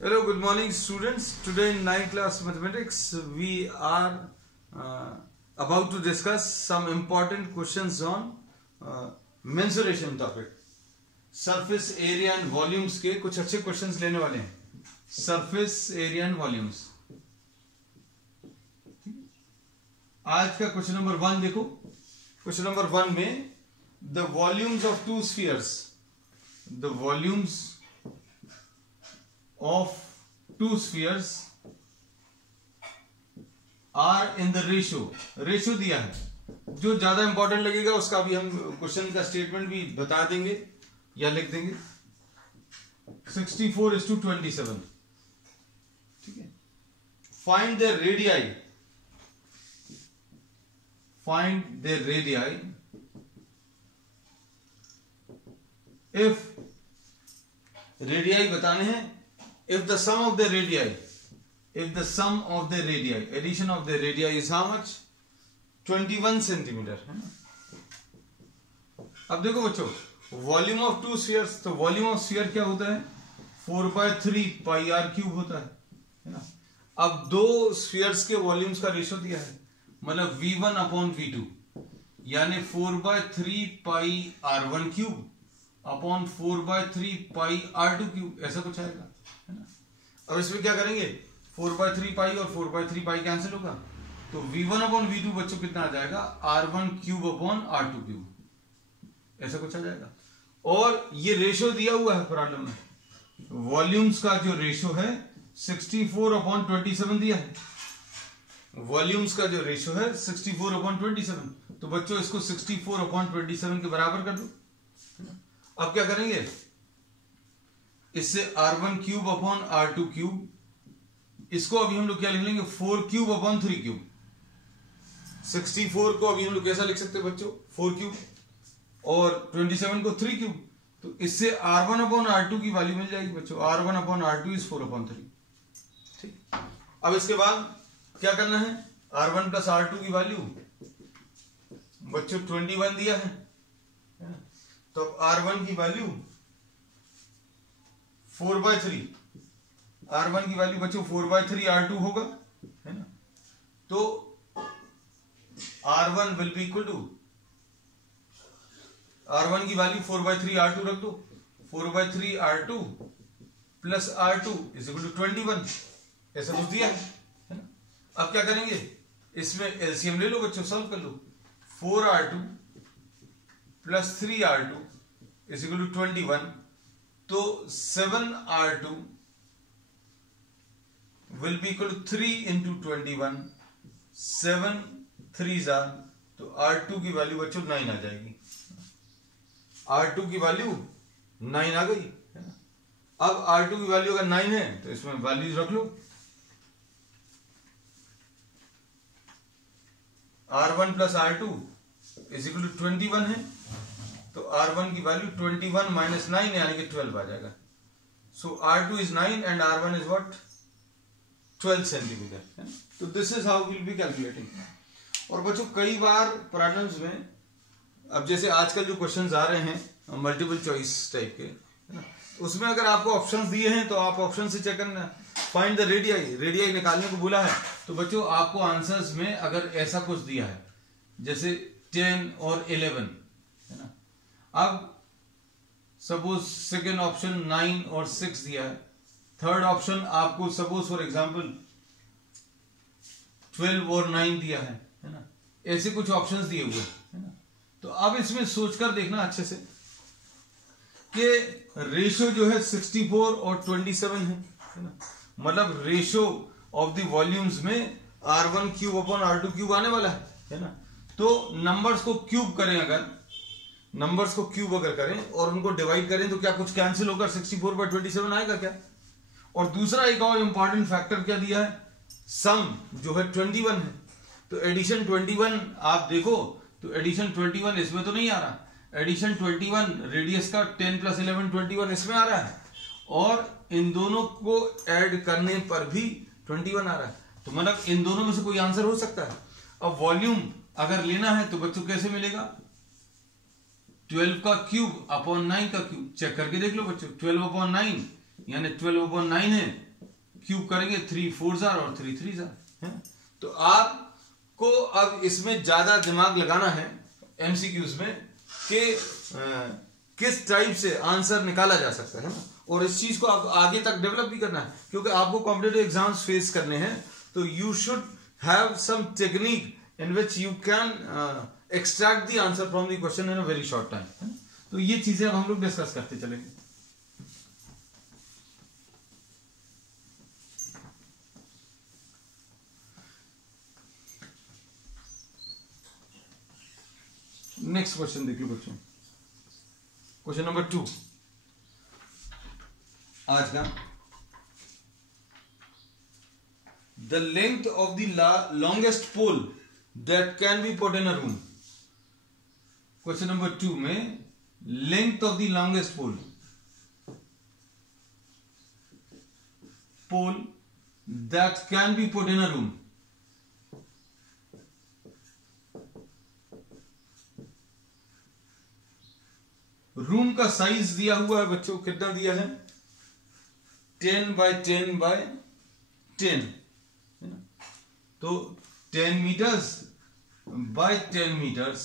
Hello, good morning students. Today in 9th class mathematics we are about to discuss some important questions on mensuration topic. Surface area and volumes के कुछ अच्छे questions लेने वाले हैं. Surface area and volumes. आज का question number 1 देखो. Question number 1 में the volumes of two spheres, the volumes of two spheres are in the ratio दिया है. जो ज्यादा इंपॉर्टेंट लगेगा उसका भी हम क्वेश्चन का स्टेटमेंट भी बता देंगे या लिख देंगे. 64:27. ठीक है. Find the radii. Find the radii if radii बताने हैं. If the sum of the radii, addition of the radii is how much? 21 centimeter, है ना. अब देखो बच्चों, वॉल्यूम ऑफ टू स्फीयर्स, तो वॉल्यूम ऑफ स्फीयर क्या होता है? 4/3 पाई आर क्यूब होता है ना. अब दो स्फीयर्स के वॉल्यूम्स का रेशियो दिया है, मतलब V1/V2 यानी 4/3 पाई R1 क्यूब अपॉन 4/3 पाई R2 क्यूब, ऐसा कुछ आएगा, है ना. अब इसमें क्या करेंगे? 4/3 पाई और 4/3 पाई कैंसिल होगा, तो V1/V2 बच्चों कितना आ जाएगा? R1 cube upon R2 cube, ऐसा कुछ आ जाएगा. और ये रेशियो दिया हुआ है प्रॉब्लम में. वॉल्यूम्स का जो रेशियो है 64/27 दिया है. वॉल्यूम्स का जो रेशियो है 64/27. तो बच्चों इसको 64/27 के बराबर कर दो. अब क्या करेंगे? इससे R1 cube upon R2 cube, इसको अभी हम लोग क्या लिख लेंगे? 4 क्यूब अपॉन 3 क्यूब. 64 को अभी हम लोग कैसा लिख सकते हैं बच्चों? 4 क्यूब, और 27 को 3 क्यूब. तो इससे R1 अपॉन R2 की वैल्यू मिल जाएगी बच्चों. R1 upon R2 is 4/3. ठीक. अब इसके बाद क्या करना है? R1 प्लस R2 की वैल्यू बच्चों 21 दिया है, तो R1 की वैल्यू 4/3, R1 की वैल्यू बच्चों 4/3 R2 होगा, है ना. तो R1 will be equal to, R1 की वैल्यू 4/3 R2 रख दो. 4/3 R2 plus R2 is equal to 21, ऐसा कुछ दिया है ना. अब क्या करेंगे? इसमें एलसीएम ले लो बच्चों, सॉल्व कर लो. 4R2 plus 3R2 is equal to 21. तो 7R2 will be equal to 3 into 21. 7 3s are, तो R2 की वैल्यू बच्चों 9 आ जाएगी. R2 की वैल्यू 9 आ गई, है ना. अब R2 की वैल्यू अगर 9 है तो इसमें वैल्यूज रख लो. R1 plus R2 is equal to 21 है, तो R1 की वैल्यू 21 माइनस 9 यानी कि 12 आ जाएगा. So R2 is 9 and R1 is what? 12 centimetre. तो this is how will be calculating. और बच्चों कई बार प्रॉब्लम्स में, अब जैसे आजकल जो क्वेश्चंस आ रहे हैं मल्टीपल चॉइस टाइप के, है ना, उसमें अगर आपको ऑप्शंस दिए हैं तो आप ऑप्शन से चेक करना. फाइंड द रेडियाई, रेडियाई निकालने को बोला है, तो बच्चों आपको आंसर्स में अगर ऐसा कुछ दिया है जैसे 10 और 11, है ना. अब सपोज सेकेंड ऑप्शन 9 और 6 दिया है. थर्ड ऑप्शन आपको सपोज फॉर एग्जांपल 12 और 9 दिया है ना. ऐसे कुछ ऑप्शंस दिए हुए, है ना. तो अब इसमें सोचकर देखना अच्छे से कि रेशियो जो है 64 और 27 है ना. मतलब रेशियो ऑफ द वॉल्यूम्स में R1 cube upon R2 cube आने वाला है ना. तो नंबर्स को क्यूब करें, अगर नंबर्स को क्यूब अगर करें और उनको डिवाइड करें तो क्या कुछ कैंसिल होकर 64/27 आएगा क्या? और दूसरा एक और इंपॉर्टेंट फैक्टर क्या दिया है? सम जो है 21 है, तो एडिशन 21 आप देखो तो एडिशन 21 इसमें तो नहीं आ रहा. एडिशन 21 रेडियस का 10 + 11 21 इसमें आ रहा है, और इन दोनों को ऐड करने पर भी 21 आ रहा है. तो मतलब इन दोनों में से कोई आंसर हो सकता है. अब वॉल्यूम अगर लेना है तो बच्चों कैसे मिलेगा? 12 का क्यूब अपॉन 9 का क्यूब. चेक करके देख लो बच्चों, 12/9 यानी 12/9 है क्यूब करेंगे 3 4 और 3 3 है। तो आपको अब इसमें ज्यादा दिमाग लगाना है एमसीक्यूज में कि किस टाइप से आंसर निकाला जा सकता है ना, और इस चीज को आप आगे तक डेवलप भी करना है, क्योंकि आपको कॉम्पिटिटिव एग्जाम्स फेस करने हैं। तो you should have some technique in which you can extract the answer from the question in a very short time. तो ये चीजें अब हम लोग डिस्कस करते चलेंगे। नेक्स्ट क्वेश्चन देख लो बच्चों, क्वेश्चन नंबर 2 आज का। The length of the longest pole that can be put in a room. Question number 2 में length of the longest pole that can be put in a room. Room का size दिया हुआ है बच्चों, कितना दिया है 10 बाय 10 बाय 10 है ना। तो 10 meters by 10 meters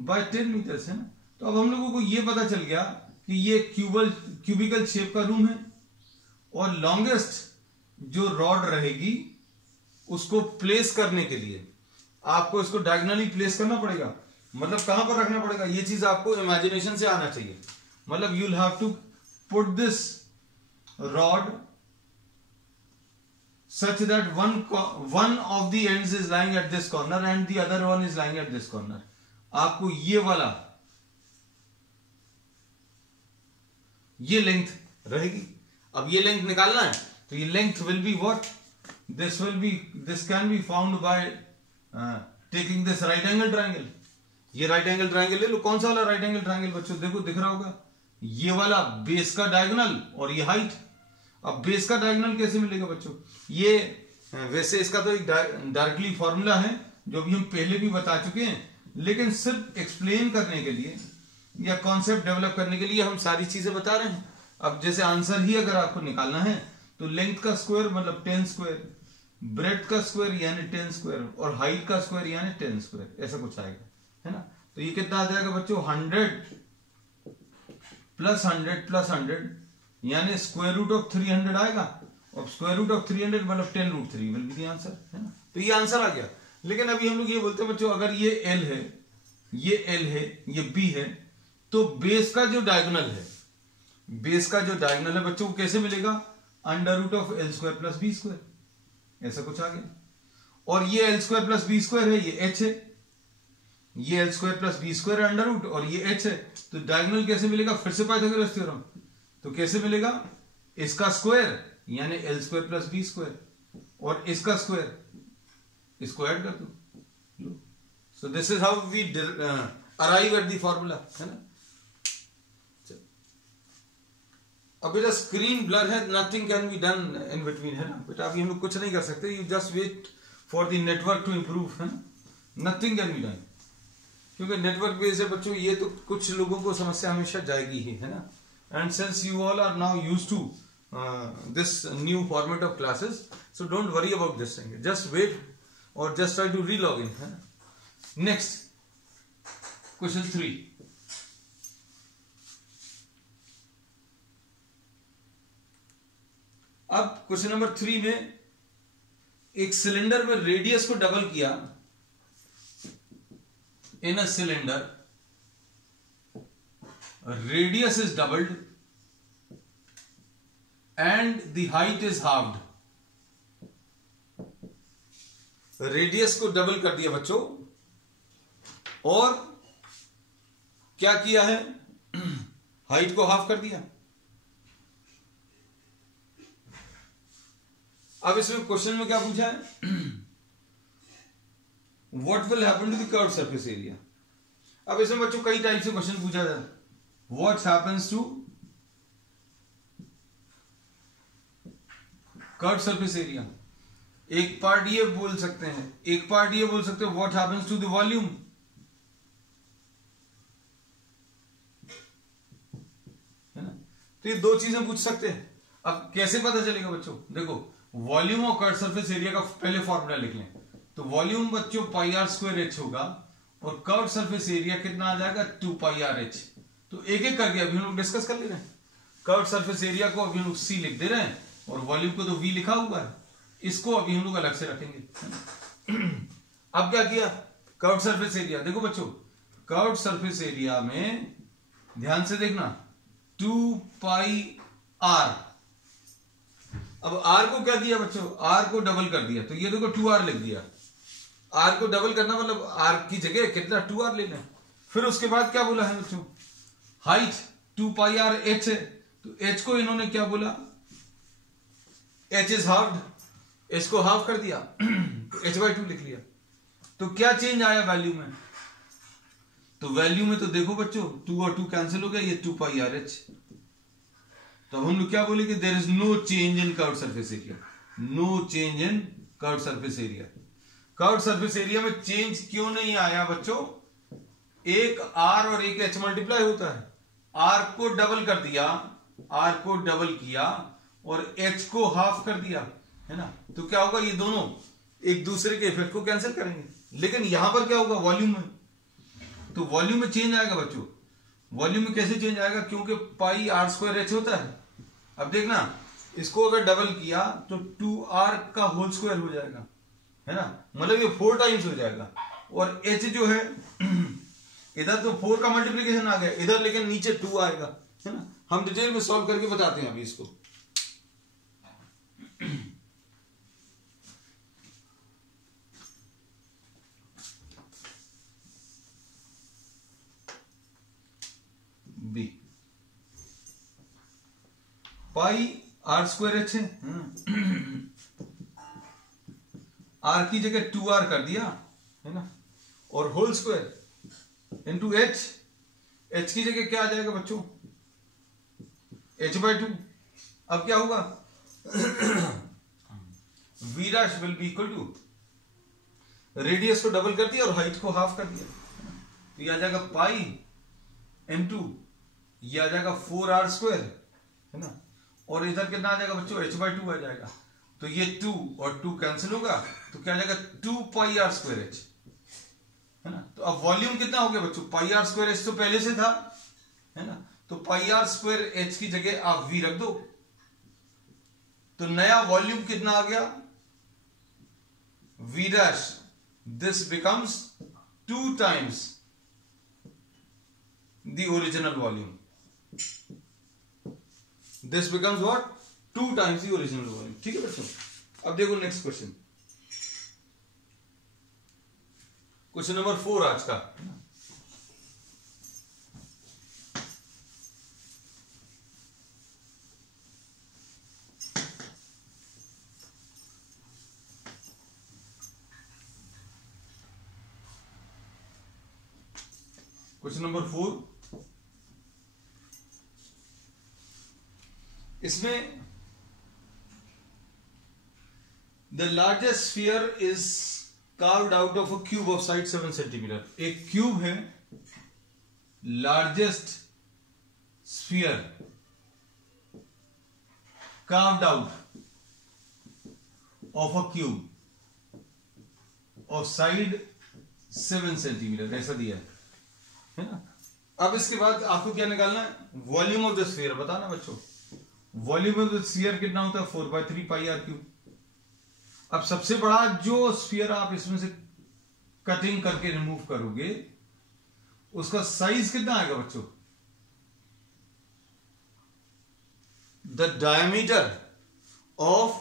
by 10 meters है ना। तो अब हम लोगों को यह पता चल गया कि ये क्यूबिकल शेप का रूम है, और लॉन्गेस्ट जो रॉड रहेगी उसको प्लेस करने के लिए आपको इसको डायगोनली प्लेस करना पड़ेगा। मतलब कहां पर रखना पड़ेगा, ये चीज आपको इमेजिनेशन से आना चाहिए। मतलब you will have to put this rod such that one of the ends is lying at this corner and the other one is lying at this corner. आपको ये लेंथ रहेगी। अब ये लेंथ निकालना है, तो ये length will be what, this can be found by taking this right angle triangle. ये राइट एंगल ट्राइंगल ले लो। कौन सा वाला राइट एंगल ट्राइंगल बच्चों, देखो दिख रहा होगा, ये वाला बेस का डायगोनल और ये हाइट। अब बेस का डायगोनल कैसे मिलेगा बच्चों, ये वैसे इसका तो एक डायरेक्टली फॉर्मूला है जो भी हम पहले भी बता चुके हैं, लेकिन सिर्फ एक्सप्लेन करने के लिए या कॉन्सेप्ट डेवलप करने के लिए हम सारी चीजें बता रहे हैं। अब जैसे आंसर ही अगर आपको निकालना है तो लेंथ का स्क्वायर मतलब 10 स्क्वायर, ब्रेड्थ का स्क्वायर यानी 10 स्क्वायर, और हाइट का स्क्वायर यानी 10 स्क्वायर, ऐसा कुछ आएगा है ना। तो ये कितना आ जाएगा बच्चों 100 प्लस 100 प्लस 100 यानी स्क्वायर रूट ऑफ 300 आएगा, और स्क्वायर रूट ऑफ 300 मतलब 10 root 3 will be the answer है ना। तो ये आंसर आ गया। लेकिन अभी हम लोग ये बोलते हैं बच्चों, अगर ये L है, ये L है, ये B है, तो बेस का जो डायगोनल है, बेस का जो डायगोनल है बच्चों को कैसे मिलेगा, under root of L square plus B square, ऐसा कुछ आ गया। और ये L square plus B square है, ये H है, ये L square plus B square है अंडर रूट, और ये H है। तो डायगोनल कैसे मिलेगा, फिर से पाइथागोरस थ्योरम। तो कैसे मिलेगा, इसका स्क्वायर यानी L square plus B square, और इसका स्क्वायर, इसको ऐड कर दो। So this is how we arrive at the formula है ना। अब बेटा स्क्रीन ब्लर है, nothing can be done in between है ना बेटा। अभी हम लोग कुछ नहीं कर सकते, you just wait for the network to improve है ना, नथिंग कैन बी डन। क्योंकि नेटवर्क बेस्ड है बच्चों, ये तो कुछ लोगों को समस्या हमेशा जाएगी ही है ना। And since you all are now used to this new format of classes, so don't worry about this thing, just wait और just try to relog in है ना। Next question 3। अब क्वेश्चन नंबर 3 में एक सिलेंडर में radius को double किया, in a cylinder radius is doubled and the height is halved. Radius को डबल कर दिया बच्चों, और क्या किया है, हाइट को हाफ कर दिया। अब इसमें क्वेश्चन में क्या पूछा है, what will happen to the curve surface area. अब इसमें बच्चों कई टाइप से क्वेश्चन पूछा जाता है। What happens to curve surface area, एक पार्ट ये बोल सकते हैं, एक पार्ट ये बोल सकते हैं what happens to the volume है ना। तो ये दो चीजें पूछ सकते हैं। अब कैसे पता चलेगा बच्चों, देखो वॉल्यूम और कर्व सरफेस एरिया का पहले फॉर्मूला लिख लें। तो वॉल्यूम बच्चों पाई आर स्क्वायर एच होगा और कर्व सरफेस एरिया कितना आ जाएगा 2 पाई आर एच। तो एक एक करके अभी हम लोग डिस्कस कर ले रहे हैं। कर्व सरफेस एरिया को अभी हम लोग सी लिख दे रहे हैं और वॉल्यूम को तो वी लिखा हुआ है, इसको अभी हम लोग अलग से रखेंगे। अब क्या किया, कर्व सरफेस एरिया देखो बच्चों, कर्व सरफेस एरिया में ध्यान से देखना 2 पाई आर। अब आर को क्या किया बच्चों, आर को डबल कर दिया, तो ये देखो 2r लिख दिया। आर को डबल करना मतलब आर की जगह कितना 2r ले लें। फिर उसके बाद क्या बोला है बच्चों, हाइट 2 पाई आर एच है, तो एच को इन्होंने क्या बोला, एच इज हाफ्ड, एच को हाफ कर दिया तो h/2 लिख लिया। तो क्या चेंज आया वैल्यू में, तो वैल्यू में तो देखो बच्चों 2 और 2 कैंसिल हो गया, ये 2 पाई आर एच। तो हम लोग क्या बोलेंगे, there is no change in curve surface area, no change in curve surface area. Curve surface area में चेंज क्यों नहीं आया बच्चों, एक आर और एक एच मल्टीप्लाई होता है, आर को डबल कर दिया, आर को डबल किया और एच को हाफ कर दिया, है ना। तो क्या होगा, ये दोनों एक दूसरे के इफेक्ट को कैंसिल करेंगे। लेकिन यहां पर क्या होगा, वॉल्यूम में, तो वॉल्यूम में चेंज आएगा बच्चों। वॉल्यूम में कैसे चेंज आएगा, क्योंकि पाई आर स्क्वायर एच होता है। अब देखना, इसको अगर डबल किया तो 2r का होल स्क्वायर हो जाएगा, है ना, मतलब ये 4 टाइम्स हो जाएगा। और h जो है इधर तो 4 का मल्टीप्लीकेशन आ गया इधर, लेकिन नीचे 2 आएगा, है ना। हम डिटेल में सॉल्व करके बताते हैं अभी इसको। B pi r square h है, आर की जगह 2r कर दिया, है ना, और whole square into h, h की जगह क्या आ जाएगा बच्चों, h/2। अब क्या होगा v dash will be equal to, radius को डबल कर दिया और हाइट को हाफ कर दिया, तो ये आ जाएगा पाई m2, ये आ जाएगा 4r स्क्वायर, है ना, और इधर कितना आ जाएगा बच्चों, h/2 आ जाएगा। तो ये 2 और 2 कैंसिल होगा, तो क्या आ जाएगा 2 पाई आर स्क्वायर एच, है ना। तो अब वॉल्यूम कितना हो गया बच्चों, पाई आर स्क्वायर एच तो पहले से था, है ना, तो पाई आर स्क्वायर एच की जगह आप v रख दो, तो नया वॉल्यूम कितना आ गया, v dash, this becomes 2 times the original volume. This becomes what, 2 times the original volume। ठीक है बच्चों। अब देखो नेक्स्ट क्वेश्चन, क्वेश्चन नंबर 4 आज का। क्वेश्चन नंबर 4, इसमें the largest sphere is carved out of a cube of side 7 centimetre. एक cube है, largest sphere carved out of a cube of side 7 centimetre, ऐसा दिया है ना। अब इसके बाद आपको क्या निकालना है, वॉल्यूम ऑफ द स्फीयर बताना बच्चों। वॉल्यूम ऑफ द स्फीयर कितना होता है, 4/3 पाई आर क्यूब। अब सबसे बड़ा जो स्फीयर आप इसमें से कटिंग करके रिमूव करोगे उसका साइज कितना आएगा बच्चों, the diameter of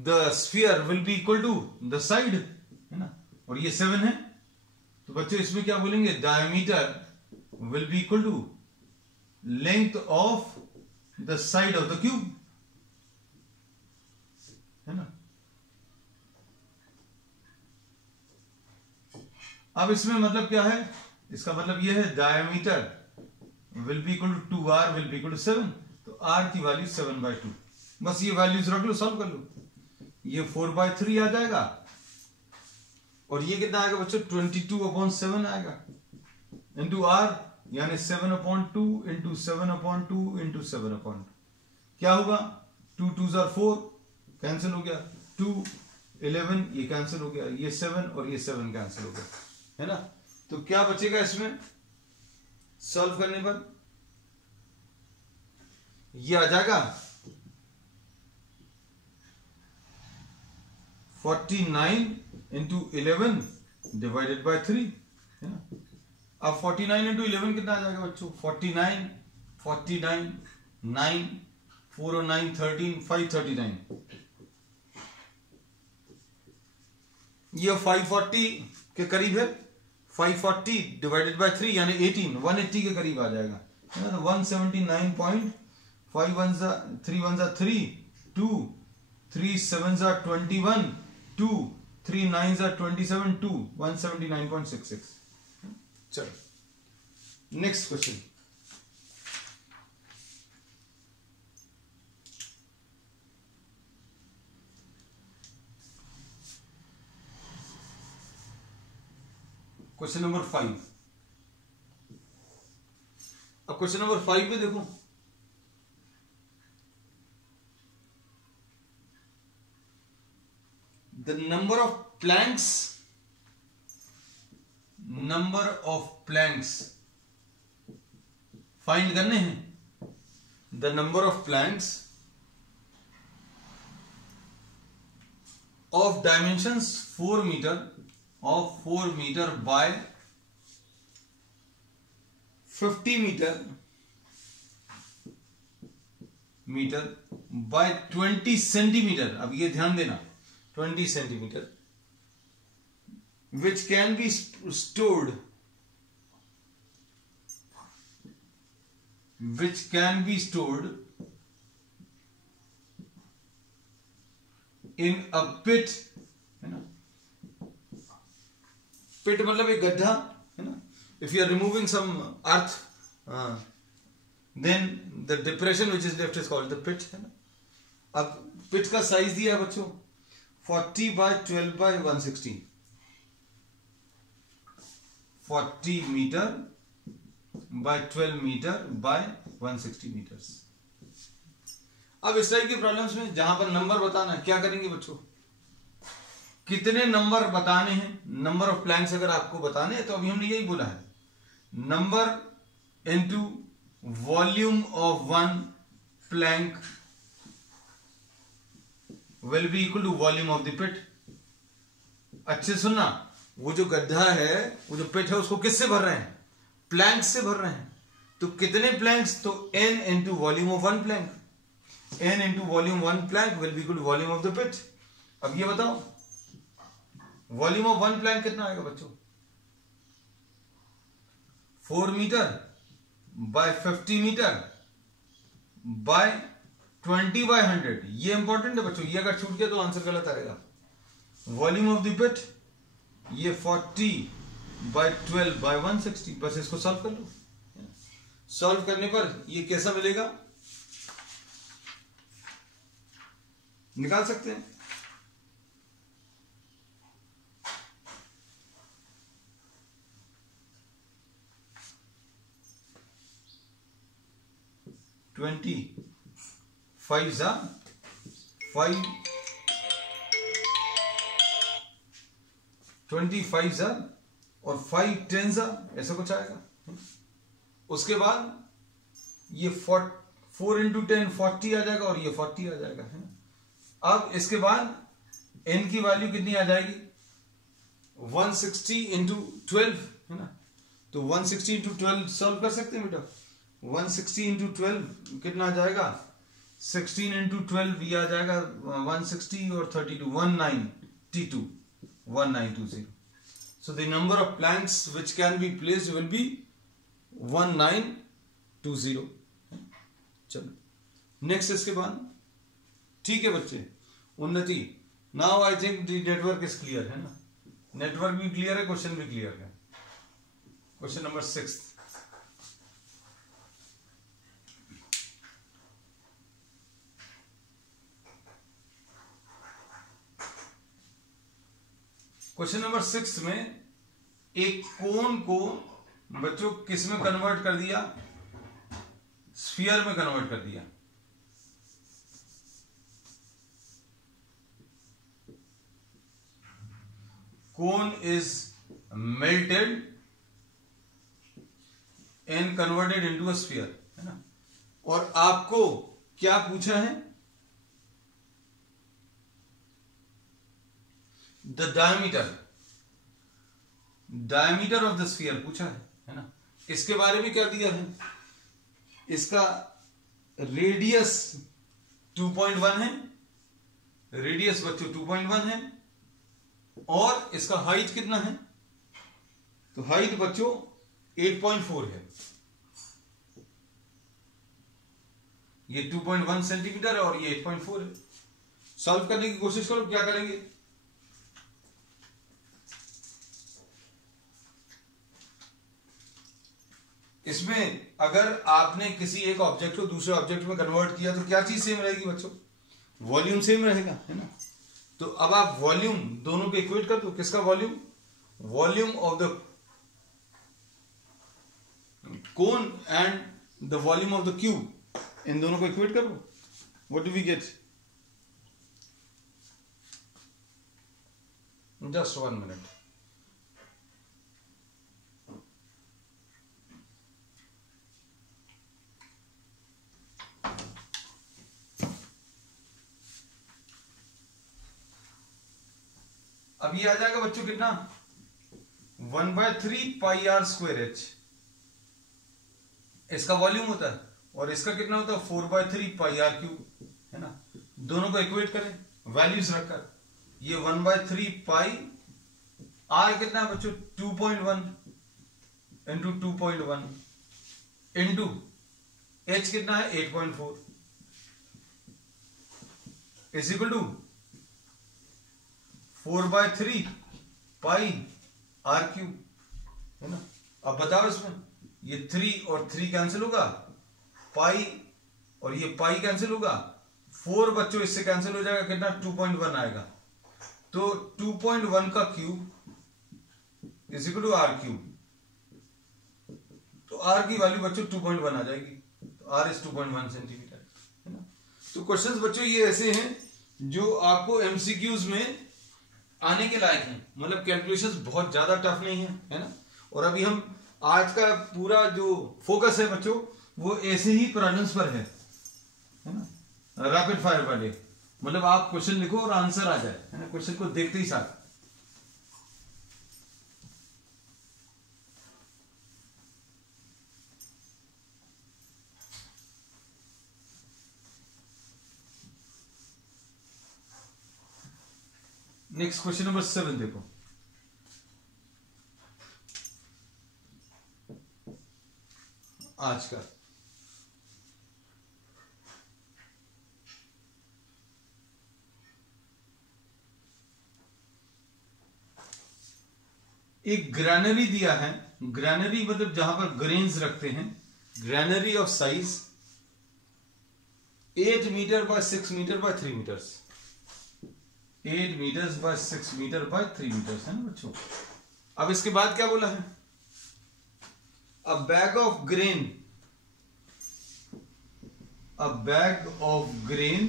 the sphere will be equal to the side, है ना, और ये 7 है, तो बच्चों इसमें क्या बोलेंगे, diameter will be equal to length of the side of the cube, है ना। अब इसमें मतलब क्या है, इसका मतलब यह है diameter will be equal to 2r will be equal to 7, तो r की वैल्यू 7/2। बस ये वैल्यूज रख लो, सॉल्व कर लो, ये 4/3 आ जाएगा और ये कितना आएगा बच्चों, 22/7 आएगा इंटू r, यानी 7/2 इंटू 7/2 इंटू 7/2। क्या होगा, 2 2s are 4, कैंसिल हो गया, 2 11 ये कैंसिल हो गया, ये 7 और ये 7 कैंसिल हो गया, है ना। तो क्या बचेगा इसमें सॉल्व करने पर, ये आ जाएगा 49 इंटू 11 डिवाइडेड बाय 3, है ना। अब 49 इंटू 11 कितना आ जाएगा बच्चों, 49 49 9 4 और 9 13 539, ये 540 के करीब है, 540 डिवाइडेड बाय 3 यानी 18 180 के करीब आ जाएगा, है ना। तो 179.5 1 3 1 3 2 3 7 21 2 3 9 27 2 179.66। चलो नेक्स्ट क्वेश्चन, क्वेश्चन नंबर 5। अब क्वेश्चन नंबर 5 पे देखो, the number of planks find करने हैं। The number of planks of dimensions 4 metre by 50 metre by 20 centimetre. अब ये ध्यान देना, 20 centimetre which can be stored in a pit, है ना। पिट मतलब एक गड्ढा, है ना। If you are removing some earth, then the depression which is left is called the pit, है ना। अब पिट का साइज दिया है बच्चों 40 by 12 by 160, 40 metre by 12 metre by 160 metres. अब इस टाइप की प्रॉब्लम्स में जहां पर नंबर बताना है, क्या करेंगे बच्चों, कितने नंबर बताने हैं, नंबर ऑफ प्लैंक्स अगर आपको बताने हैं तो अभी हमने यही बोला है, number into volume of one plank will be equal to volume of the pit. अच्छे सुनना, वो जो गड्ढा है, वो जो पिट है, उसको किससे भर रहे हैं, प्लैंक्स से भर रहे हैं। तो कितने प्लैंक्स, तो n into volume of one plank, n into volume one plank will be equal to volume of the pit. अब ये बताओ वॉल्यूम ऑफ वन प्लैंक कितना आएगा बच्चों, 4 metre by 50 metre by 20 by 100। ये इंपॉर्टेंट है बच्चों, ये अगर छूट गया तो आंसर गलत आएगा। वॉल्यूम ऑफ द पिट ये 40 बाय 12 बाय 160, बस इसको सॉल्व कर लो। सॉल्व करने पर ये कैसा मिलेगा, निकाल सकते हैं। ट्वेंटी 5 जा 5 25 जा और 5 10 जा, ऐसा कुछ आएगा। उसके बाद ये 4 इंटू 10 40 आ जाएगा और ये 40 आ जाएगा, है ना। अब इसके बाद n की वैल्यू कितनी आ जाएगी, 160 इंटू 12, है ना। तो 160 इंटू 12 सॉल्व कर सकते हैं बेटा। 160 इंटू 12 कितना आ जाएगा, 16 इंटू 12 ये आ जाएगा 160 और 32 1920। So the number of planks which can be placed will be 1920। चलो नेक्स्ट इसके बाद, ठीक है बच्चे। उन्नति, now I think the network is clear, है ना। नेटवर्क भी क्लियर है, क्वेश्चन भी क्लियर है। क्वेश्चन नंबर 6, क्वेश्चन नंबर 6 में एक कोन को बच्चों किस में कन्वर्ट कर दिया, स्फीयर में कन्वर्ट कर दिया। cone is melted and converted into a sphere, है ना। और आपको क्या पूछा है, the diameter of the sphere पूछा है ना। इसके बारे में क्या दिया है, इसका रेडियस 2.1 है, रेडियस बच्चों 2.1 है, और इसका हाइट कितना है, तो हाइट बच्चों 8.4 है। ये 2.1 सेंटीमीटर है और ये 8.4 है। सॉल्व करने की कोशिश करो, क्या करेंगे, इसमें अगर आपने किसी एक ऑब्जेक्ट को दूसरे ऑब्जेक्ट में कन्वर्ट किया तो क्या चीज सेम रहेगी बच्चों, वॉल्यूम सेम रहेगा, है ना। तो अब आप वॉल्यूम दोनों को इक्वेट कर दो, किसका volume, volume of the cone and the volume of the cube, इन दोनों को इक्वेट करो, what do we get, just 1 minute. अब ये आ जाएगा बच्चों कितना, 1/3 पाई आर स्क्वायर एच, इसका वॉल्यूम होता है, और इसका कितना होता है 4/3 पाई आर क्यूब, है ना। दोनों को इक्वेट करें वैल्यूज रखकर, ये 1/3 पाई आर कितना है बच्चों 2.1 इंटू 2.1 इंटू एच कितना है 8.4 is equal to 4/3 pi r cube, है ना। अब बताओ इसमें ये 3 और 3 कैंसिल होगा, पाई और ये पाई कैंसिल होगा, 4 बच्चों इससे कैंसिल हो जाएगा, कितना 2.1 आएगा, तो 2.1 का cube is equal to r cube, तो आर की वैल्यू बच्चों 2.1 आ जाएगी, तो आर इज 2.1 सेंटीमीटर, है ना। तो क्वेश्चंस बच्चों ये ऐसे हैं जो आपको एमसीक्यूज में आने के लायक हैं, मतलब कैलकुलेशंस बहुत ज्यादा टफ नहीं है ना। और अभी हम आज का पूरा जो फोकस है बच्चों वो ऐसे ही प्रॉब्लम्स पर है ना, रैपिड फायर वाले, मतलब आप क्वेश्चन लिखो और आंसर आ जाए, है ना, क्वेश्चन को देखते ही साथ। नेक्स्ट क्वेश्चन नंबर 7 देखो, आज का एक ग्रैनरी दिया है, ग्रैनरी मतलब जहां पर ग्रेन्स रखते हैं, granary of size 8 metre by 6 metre by 3 metres, 8 metres by 6 metre by 3 metres, है ना बच्चों। अब इसके बाद क्या बोला है, a bag of grain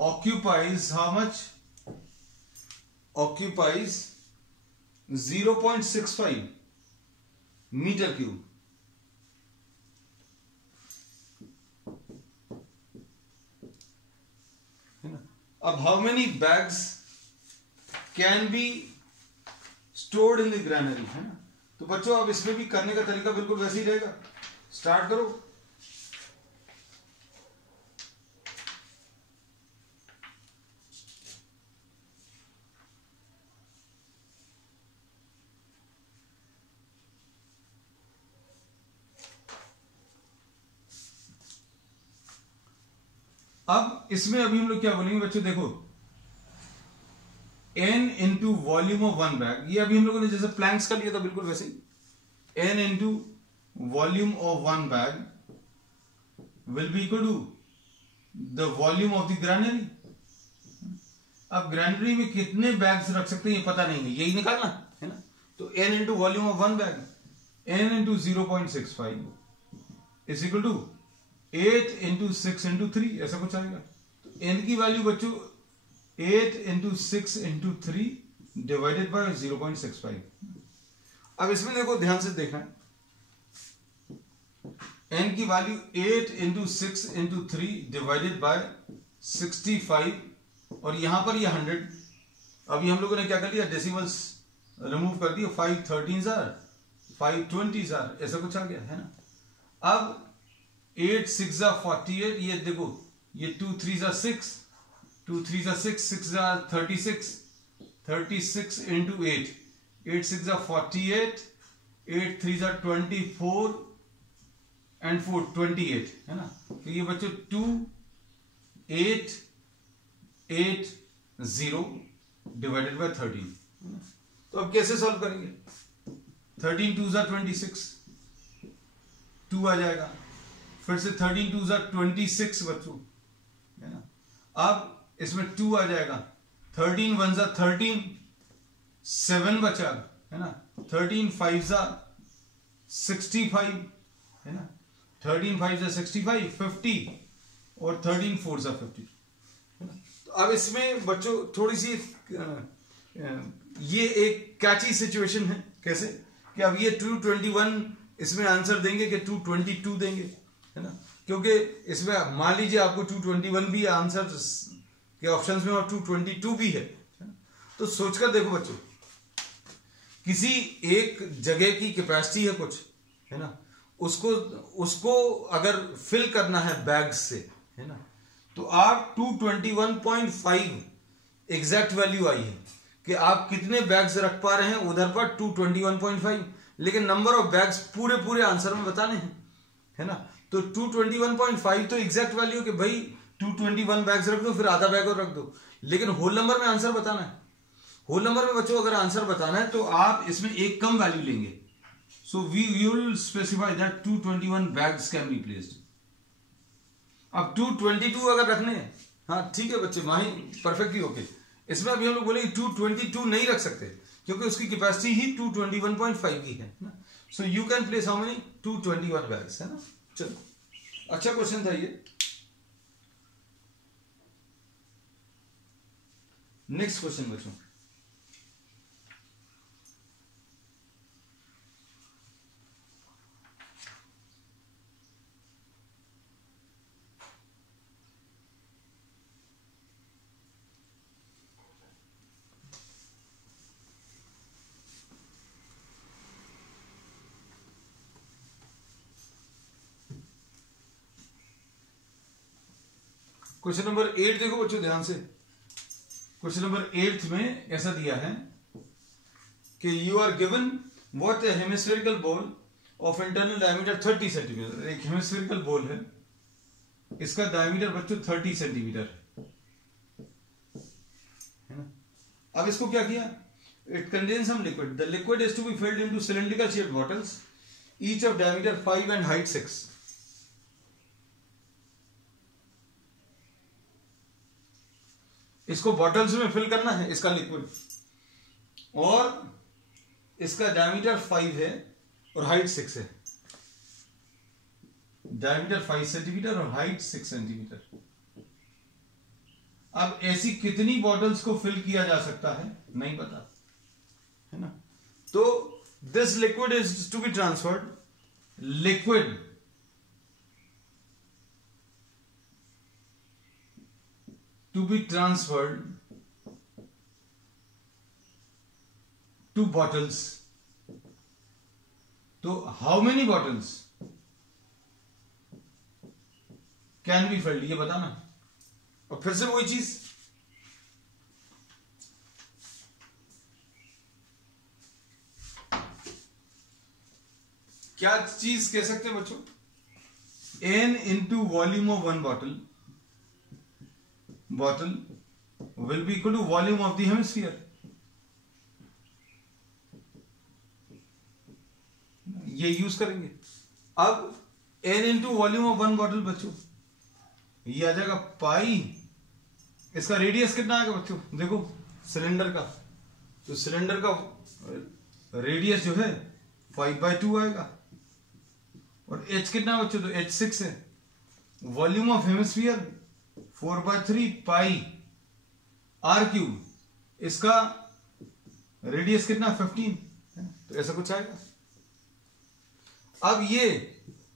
occupies how much, occupies 0.65 meter cube, है ना। अब how many bags can be stored in the granary, है ना। तो बच्चों अब इसमें भी करने का तरीका बिल्कुल वैसे ही रहेगा, स्टार्ट करो। अब इसमें अभी हम लोग क्या बोलेंगे बच्चों, देखो n into volume of 1 bag, ये अभी हम लोगों ने जैसे प्लैंक्स का लिया था बिल्कुल वैसे ही, n into volume of 1 bag will be equal to the volume of the granary. अब ग्रैनरी में कितने बैग्स रख सकते हैं ये पता नहीं है, यही निकालना है ना। तो n into volume of 1 bag, n into 0.65 is equal to 8 into 6 into 3, ऐसा कुछ आएगा। तो n की वैल्यू बच्चों 8 इंटू 6 इंटू 3 डिवाइडेड बाय 0.65। अब इसमें देखो ध्यान से देखना, n की value 8 into 6 into 3 divided by 65 और यहां पर ये 100। अभी हम लोगों ने क्या कर लिया, डेसिमल्स रिमूव कर दिए, 5 13s are 5 20s are, ऐसा कुछ आ गया है ना। अब 8 6 48, ये देखो ये 2 3s are 6, 2 3s are 6, 6 are 36, 36 into 8, 8 6 are 48, 8 3s are 24 and 4 28 है ना। तो ये बच्चों 2 8 8 0 डिवाइडेड बाय 13। तो अब कैसे सॉल्व करेंगे, 13 2s are 26, 2 आ जाएगा, फिर से 13 2s are 26 बच्चों है ना। अब इसमें 2 आ जाएगा, 13 1s are 13, 7 बचा है ना, 13 5s are 65 है ना, 13 5s are 65 50 और 13 4s are 50 है ना। तो अब इसमें बच्चों थोड़ी सी ये एक कैची सिचुएशन है, कैसे कि अब ये 221 इसमें आंसर देंगे कि 222 देंगे है ना, क्योंकि इसमें मान लीजिए आपको 221 भी आंसर के ऑप्शंस में और 222 भी है। तो सोचकर देखो बच्चों, किसी एक जगह की कैपेसिटी है कुछ है ना, उसको अगर फिल करना है बैग्स से है ना, तो आप 221.5 एग्जैक्ट वैल्यू आई है कि आप कितने बैग्स रख पा रहे हैं उधर पर 221.5, लेकिन नंबर ऑफ बैग्स पूरे आंसर में बताने हैं है ना। तो 221.5 तो एग्जैक्ट वैल्यू कि भाई 221 बैग्स रख दो, फिर आधा बैग और रख दो, लेकिन होल नंबर में आंसर बताना है। होल नंबर में बच्चों अगर आंसर बताना है तो आप इसमें एक कम वैल्यू लेंगे। So we will specify that 221 bags can be placed. अब 222 अगर रखने हैं, हाँ ठीक है बच्चे, वहीं परफेक्टली ओके। इसमें अभी हम लोग बोले 222 नहीं रख सकते क्योंकि उसकी कैपेसिटी ही 221.5 की है ना। So you can place how many 221 bags है ना। चलो अच्छा क्वेश्चन था ये। नेक्स्ट क्वेश्चन बच्चों, क्वेश्चन नंबर 8 देखो बच्चों ध्यान से। क्वेश्चन नंबर 8 में ऐसा दिया है कि you are given what a hemispherical ball of internal diameter 30 centimetre. एक हेमिस्फेरिकल बॉल है, इसका डायमीटर बच्चों 30 सेंटीमीटर है ना। अब इसको क्या किया, it contains some liquid, the liquid is to be filled into cylindrical shaped bottles each of diameter 5 and height 6। इसको बॉटल्स में फिल करना है इसका लिक्विड, और इसका डायमीटर 5 है और हाइट 6 है। डायमीटर 5 सेंटीमीटर और हाइट 6 सेंटीमीटर। अब ऐसी कितनी बॉटल्स को फिल किया जा सकता है नहीं पता है ना। तो this liquid is to be transferred, liquid to be transferred to bottles. तो how many bottles can be filled, ये बताना। और फिर से वही चीज, क्या चीज कह सकते हैं बच्चों, n into volume of one bottle will be equal to volume of the hemisphere। ये यूज करेंगे। अब n into volume of one bottle बच्चों, ये आ जाएगा पाई। इसका रेडियस कितना आएगा बच्चों, देखो सिलेंडर का, तो सिलेंडर का रेडियस जो है 5/2 आएगा, और h कितना बच्चों, तो h 6 है। Volume of hemisphere 4/3 pi r cube, इसका रेडियस कितना 15, तो ऐसा कुछ आएगा। अब ये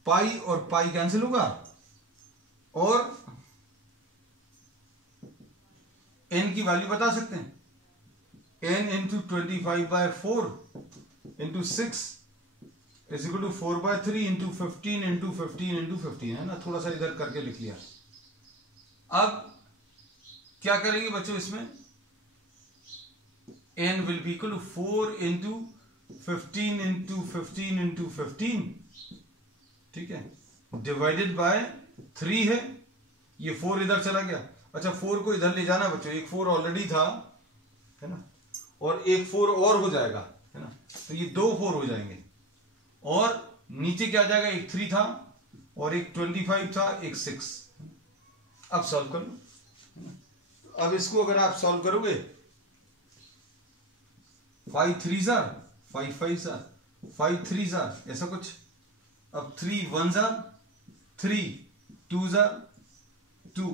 पाई और पाई कैंसिल होगा और n की वैल्यू बता सकते हैं, n इंटू 25/4 into 6 is equal to 4/3 into 15 into 15 into 15, है ना, थोड़ा सा इधर करके लिख लिया। अब क्या करेंगे बच्चों, इसमें n will be equal to 4 into 15 into 15 into 15, ठीक है, डिवाइडेड बाय 3 है, ये 4 इधर चला गया। अच्छा 4 को इधर ले जाना बच्चों, एक 4 ऑलरेडी था, है ना, और एक 4 और हो जाएगा, है ना, तो ये 2 4 हो जाएंगे, और नीचे क्या आ जाएगा, एक 3 था और एक 25 था, एक 6। अब सॉल्व कर लो। अब इसको अगर आप सॉल्व करोगे, 5 3s are 5 5s are 5 3s are, ऐसा कुछ। अब 3 1s are 3, 2s are 2।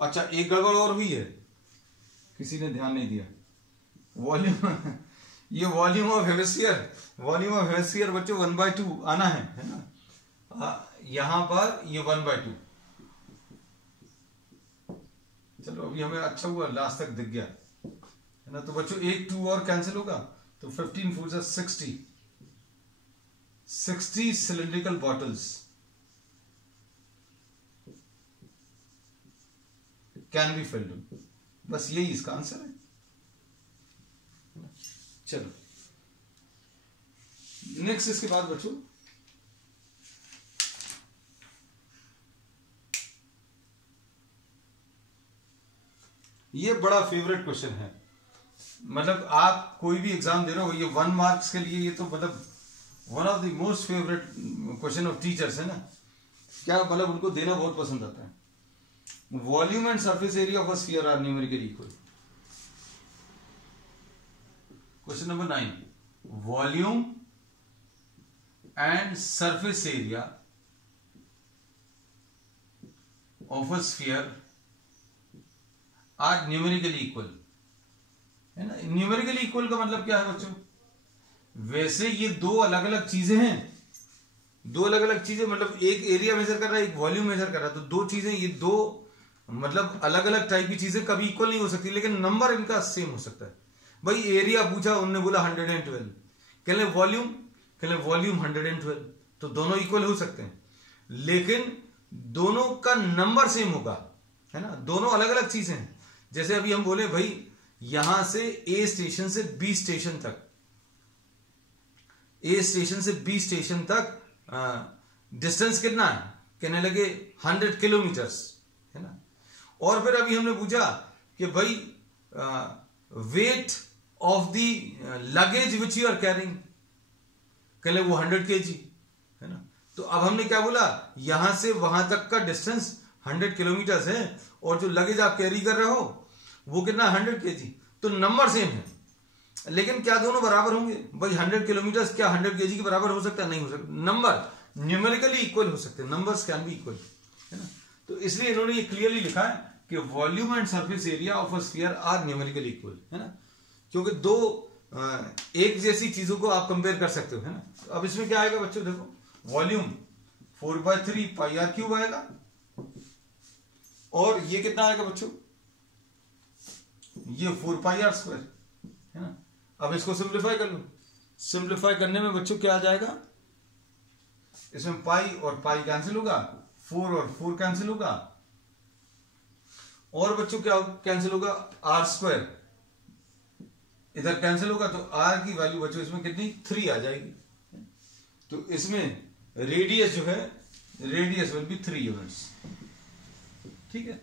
अच्छा एक गड़बड़ और हुई है, किसी ने ध्यान नहीं दिया, वॉल्यूम ये वॉल्यूम ऑफ हेमिस्फीयर बच्चों 1/2 आना है ना, यहां पर ये 1/2। चलो अभी हमें अच्छा हुआ लास्ट तक दिख गया, है ना, तो बच्चों एक 2 और कैंसिल होगा, तो 15 4 60 cylindrical bottles can be filled. बस यही इसका आंसर है। चलो नेक्स्ट, इसके बाद बच्चों ये बड़ा फेवरेट क्वेश्चन है, मतलब आप कोई भी एग्जाम दे रहे हो, ये 1 मार्क्स के लिए, ये तो मतलब one of the most favourite question of teachers है ना, क्या मतलब उनको देना बहुत पसंद आता है। Volume and surface area of a sphere are numerically equal. Question number 9, volume and surface area of a sphere are numerically equal, है ना। न्यूमेरिकली इक्वल का मतलब क्या है बच्चों, वैसे ये दो अलग अलग चीजें हैं, दो अलग अलग चीजें, मतलब एक एरिया मेजर कर रहा है, एक वॉल्यूम मेजर कर रहा है, तो दो चीजें, ये दो मतलब अलग अलग टाइप की चीजें कभी इक्वल नहीं हो सकती, लेकिन नंबर इनका सेम हो सकता है। भाई एरिया पूछा, उनने बोला 112, कहले वॉल्यूम 112, तो दोनों इक्वल हो सकते हैं, लेकिन दोनों का नंबर सेम होगा, है ना, दोनों अलग अलग चीजें हैं। जैसे अभी हम बोले भाई यहां से ए स्टेशन से बी स्टेशन तक, ए स्टेशन से बी स्टेशन तक डिस्टेंस कितना है, कहने लगे 100 किलोमीटर्स, है ना। और फिर अभी हमने पूछा कि भाई weight of the luggage which you are carrying, कहले वो 100 kg, है ना। तो अब हमने क्या बोला, यहां से वहां तक का डिस्टेंस 100 किलोमीटर्स है, और जो लगेज आप कैरी कर रहे हो वो कितना 100 kg, तो नंबर सेम है, लेकिन क्या दोनों बराबर होंगे, भाई 100 किलोमीटर्स क्या 100 kg के बराबर हो सकता है, नहीं हो सकता। नंबर न्यूमेरिकली इक्वल हो सकते हैं, नंबर्स कैन बी इक्वल, है ना। तो इसलिए इन्होंने ये क्लियरली लिखा है कि volume and surface area of a sphere are numerically equal, है ना, क्योंकि दो एक जैसी चीजों को आप कंपेयर कर सकते हो, है ना। तो अब इसमें क्या आएगा बच्चों, देखो वॉल्यूम 4/3 पाई आर क्यूब आएगा, और ये कितना आएगा बच्चों, ये 4 पाई आर स्क्वायर, है ना। अब इसको सिंप्लीफाई कर लो, सिंप्लीफाई करने में बच्चों क्या आ जाएगा, इसमें पाई और पाई कैंसिल होगा, 4 और 4 कैंसिल होगा, और बच्चों क्या कैंसिल होगा, आर स्क्वायर इधर कैंसिल होगा, तो आर की वैल्यू बच्चों इसमें कितनी 3 आ जाएगी। तो इसमें रेडियस जो है, रेडियस विल बी 3 यूनिट्स, ठीक है।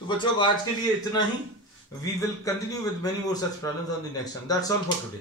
तो बच्चों अब आज के लिए इतना ही, we will continue with many more such problems on the next time. That's all for today.